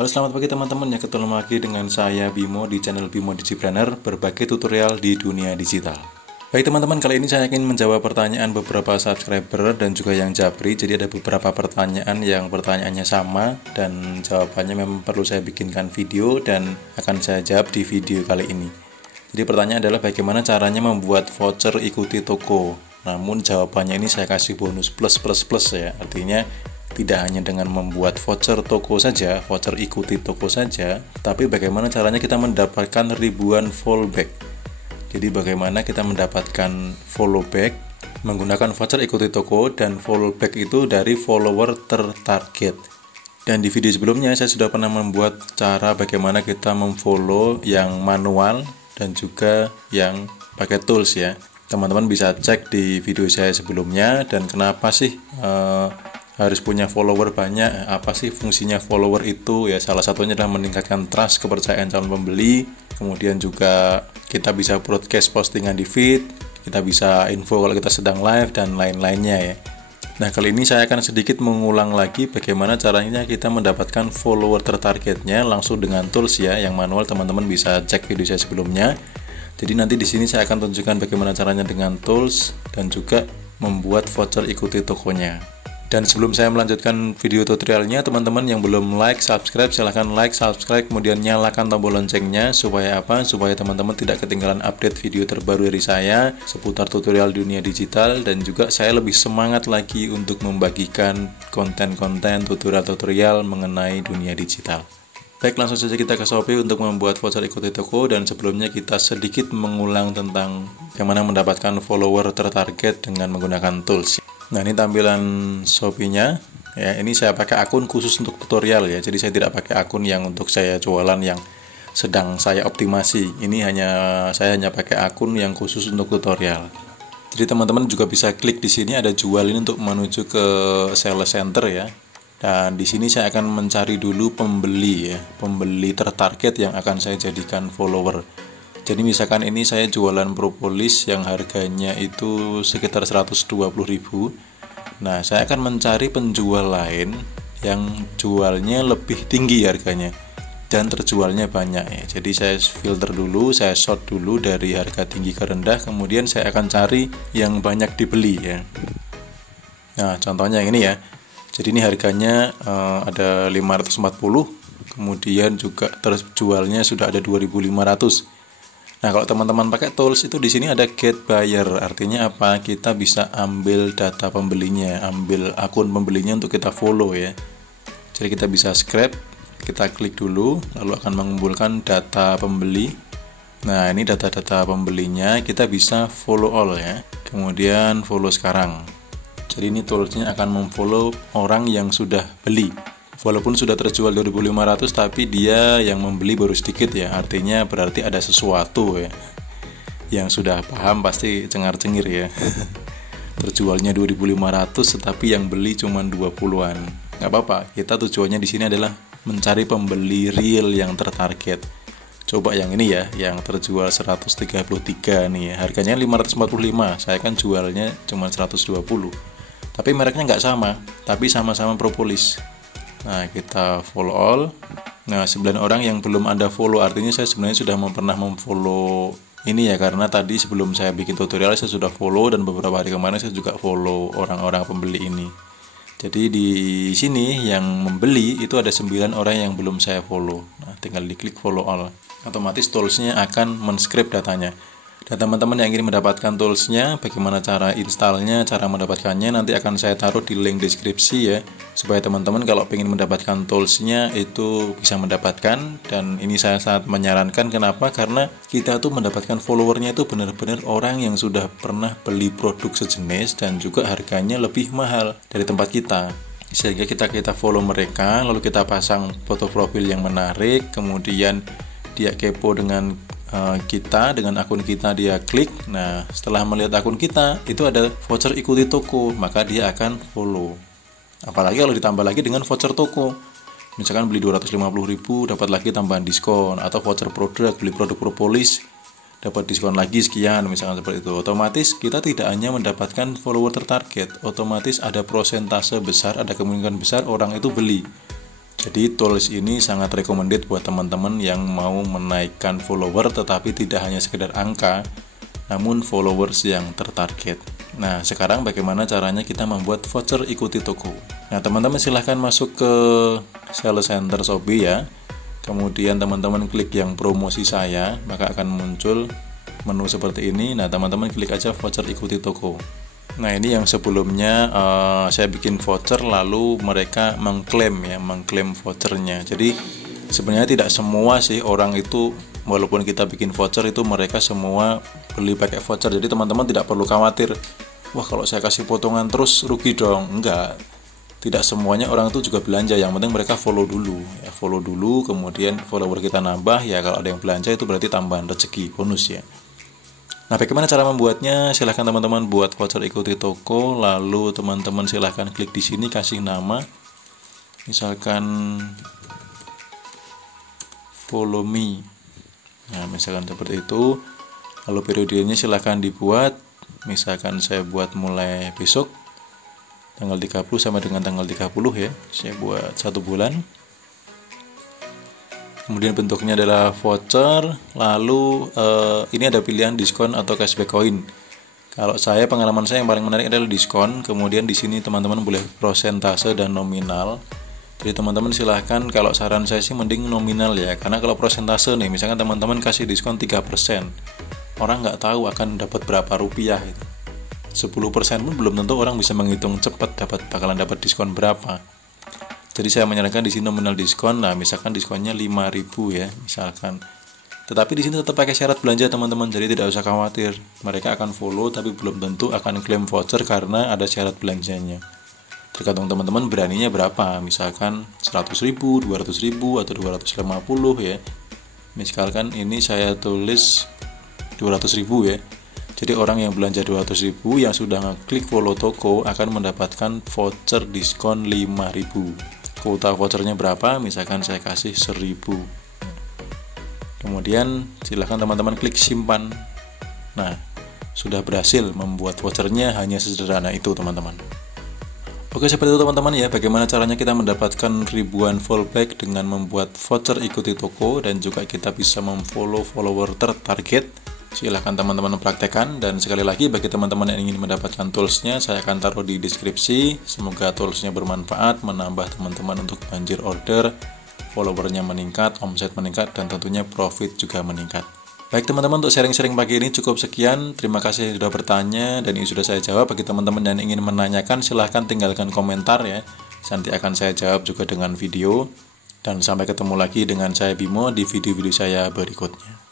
Halo, selamat pagi teman-teman, ya ketemu lagi dengan saya Bimo di channel Bimo Digipreneur, berbagai tutorial di dunia digital. Baik teman-teman, kali ini saya ingin menjawab pertanyaan beberapa subscriber dan juga yang japri. Jadi ada beberapa pertanyaan yang pertanyaannya sama dan jawabannya memang perlu saya bikinkan video dan akan saya jawab di video kali ini. Jadi pertanyaan adalah bagaimana caranya membuat voucher ikuti toko. Namun jawabannya ini saya kasih bonus plus ya, artinya tidak hanya dengan membuat voucher toko saja, voucher ikuti toko saja, tapi bagaimana caranya kita mendapatkan ribuan follow back. Jadi bagaimana kita mendapatkan follow back menggunakan voucher ikuti toko, dan follow back itu dari follower tertarget. Dan di video sebelumnya saya sudah pernah membuat cara bagaimana kita memfollow yang manual dan juga yang pakai tools ya. Teman-teman bisa cek di video saya sebelumnya. Dan kenapa sih harus punya follower banyak, apa sih fungsinya follower itu ya? Salah satunya adalah meningkatkan trust, kepercayaan calon pembeli. Kemudian juga kita bisa broadcast postingan di feed, kita bisa info kalau kita sedang live dan lain-lainnya ya. Nah, kali ini saya akan sedikit mengulang lagi bagaimana caranya kita mendapatkan follower tertargetnya langsung dengan tools ya. Yang manual teman-teman bisa cek video saya sebelumnya. Jadi nanti di sini saya akan tunjukkan bagaimana caranya dengan tools dan juga membuat voucher ikuti tokonya. Dan sebelum saya melanjutkan video tutorialnya, teman-teman yang belum like, subscribe, silahkan like, subscribe, kemudian nyalakan tombol loncengnya. Supaya apa? Supaya teman-teman tidak ketinggalan update video terbaru dari saya seputar tutorial dunia digital. Dan juga saya lebih semangat lagi untuk membagikan konten-konten tutorial-tutorial mengenai dunia digital. Baik, langsung saja kita ke Shopee untuk membuat voucher ikuti toko. Dan sebelumnya kita sedikit mengulang tentang bagaimana mendapatkan follower tertarget dengan menggunakan tools. Nah, ini tampilan Shopee-nya ya. Ini saya pakai akun khusus untuk tutorial ya. Jadi saya tidak pakai akun yang untuk saya jualan yang sedang saya optimasi. Ini saya hanya pakai akun yang khusus untuk tutorial. Jadi teman-teman juga bisa klik di sini, ada jual ini untuk menuju ke sales center ya. Dan di sini saya akan mencari dulu pembeli ya, pembeli tertarget yang akan saya jadikan follower. Jadi misalkan ini saya jualan propolis yang harganya itu sekitar 120.000. Nah, saya akan mencari penjual lain yang jualnya lebih tinggi harganya dan terjualnya banyak ya. Jadi saya filter dulu, saya sort dulu dari harga tinggi ke rendah, kemudian saya akan cari yang banyak dibeli ya. Nah, contohnya yang ini ya. Jadi ini harganya ada 540, kemudian juga terjualnya sudah ada 2.500. Nah, kalau teman-teman pakai tools itu di sini ada get buyer. Artinya apa? Kita bisa ambil data pembelinya, ambil akun pembelinya untuk kita follow ya. Jadi kita bisa scrap, kita klik dulu, lalu akan mengumpulkan data pembeli. Nah, ini data-data pembelinya, kita bisa follow all ya. Kemudian follow sekarang. Jadi ini toolsnya akan memfollow orang yang sudah beli. Walaupun sudah terjual 2.500, tapi dia yang membeli baru sedikit ya. Artinya berarti ada sesuatu ya. Yang sudah paham pasti cengar-cengir ya. Terjualnya 2.500 tetapi yang beli cuma 20-an. Nggak apa-apa, kita tujuannya di sini adalah mencari pembeli real yang tertarget. Coba yang ini ya, yang terjual 133 nih ya. Harganya 545, saya kan jualnya cuma 120. Tapi mereknya nggak sama, tapi sama-sama propolis. Nah, kita follow all. Nah, 9 orang yang belum Anda follow, artinya saya sebenarnya sudah pernah memfollow ini ya, karena tadi sebelum saya bikin tutorial saya sudah follow, dan beberapa hari kemarin saya juga follow orang-orang pembeli ini. Jadi di sini yang membeli itu ada 9 orang yang belum saya follow. Nah, tinggal diklik follow all. Otomatis toolsnya akan men-scrape datanya. Dan teman-teman yang ingin mendapatkan toolsnya, bagaimana cara installnya, cara mendapatkannya, nanti akan saya taruh di link deskripsi ya, supaya teman-teman kalau ingin mendapatkan toolsnya itu bisa mendapatkan. Dan ini saya sangat menyarankan, kenapa? Karena kita tuh mendapatkan followernya itu benar-benar orang yang sudah pernah beli produk sejenis dan juga harganya lebih mahal dari tempat kita. Sehingga kita follow mereka, lalu kita pasang foto profil yang menarik, kemudian dia kepo dengan kita, dengan akun kita dia klik. Nah, setelah melihat akun kita itu ada voucher ikuti toko, maka dia akan follow. Apalagi kalau ditambah lagi dengan voucher toko, misalkan beli 250.000 dapat lagi tambahan diskon, atau voucher produk, beli produk propolis dapat diskon lagi sekian, misalkan seperti itu. Otomatis kita tidak hanya mendapatkan follower tertarget, otomatis ada prosentase besar, ada kemungkinan besar orang itu beli. Jadi tools ini sangat recommended buat teman-teman yang mau menaikkan follower tetapi tidak hanya sekedar angka, namun followers yang tertarget. Nah, sekarang bagaimana caranya kita membuat voucher ikuti toko. Nah, teman-teman silahkan masuk ke Sales Center Shopee ya. Kemudian teman-teman klik yang promosi saya, maka akan muncul menu seperti ini. Nah, teman-teman klik aja voucher ikuti toko. Nah, ini yang sebelumnya saya bikin voucher lalu mereka mengklaim vouchernya. Jadi sebenarnya tidak semua sih orang itu, walaupun kita bikin voucher itu mereka semua beli pakai voucher. Jadi teman-teman tidak perlu khawatir, wah kalau saya kasih potongan terus rugi dong. Enggak, tidak semuanya orang itu juga belanja. Yang penting mereka follow dulu ya, follow dulu, kemudian follower kita nambah ya. Kalau ada yang belanja itu berarti tambahan rezeki, bonus ya. Nah, bagaimana cara membuatnya? Silahkan teman-teman buat voucher ikuti toko, lalu teman-teman silahkan klik di sini, kasih nama, misalkan follow me. Nah, misalkan seperti itu. Lalu periodenya silahkan dibuat, misalkan saya buat mulai besok, tanggal 30 sampai dengan tanggal 30 ya. Saya buat 1 bulan. Kemudian bentuknya adalah voucher, lalu ini ada pilihan diskon atau cashback coin. Kalau saya, pengalaman saya yang paling menarik adalah diskon. Kemudian di sini teman-teman boleh persentase dan nominal. Jadi teman-teman silahkan, kalau saran saya sih mending nominal ya, karena kalau persentase nih, misalkan teman-teman kasih diskon 3%, orang nggak tahu akan dapat berapa rupiah itu. 10% pun belum tentu orang bisa menghitung cepat bakalan dapat diskon berapa. Jadi saya menyarankan di sini nominal diskon. Nah, misalkan diskonnya 5.000 ya, misalkan. Tetapi di sini tetap pakai syarat belanja teman-teman. Jadi tidak usah khawatir. Mereka akan follow tapi belum tentu akan klaim voucher karena ada syarat belanjanya. Tergantung teman-teman beraninya berapa. Misalkan 100.000, 200.000 atau 250 ya. Misalkan ini saya tulis 200.000 ya. Jadi orang yang belanja 200.000 yang sudah ngeklik follow toko akan mendapatkan voucher diskon 5.000. Kuota vouchernya berapa? Misalkan saya kasih 1.000. Kemudian silahkan teman-teman klik simpan. Nah, sudah berhasil membuat vouchernya, hanya sederhana itu teman-teman. Oke, seperti itu teman-teman ya, bagaimana caranya kita mendapatkan ribuan fallback dengan membuat voucher ikuti toko, dan juga kita bisa memfollow follower tertarget. Silahkan teman-teman praktekkan, dan sekali lagi bagi teman-teman yang ingin mendapatkan toolsnya, saya akan taruh di deskripsi. Semoga toolsnya bermanfaat, menambah teman-teman untuk banjir order, followernya meningkat, omset meningkat, dan tentunya profit juga meningkat. Baik teman-teman, untuk sharing-sharing pagi ini cukup sekian. Terima kasih sudah bertanya dan ini sudah saya jawab. Bagi teman-teman yang ingin menanyakan, silahkan tinggalkan komentar ya. Nanti akan saya jawab juga dengan video. Dan sampai ketemu lagi dengan saya Bimo di video-video saya berikutnya.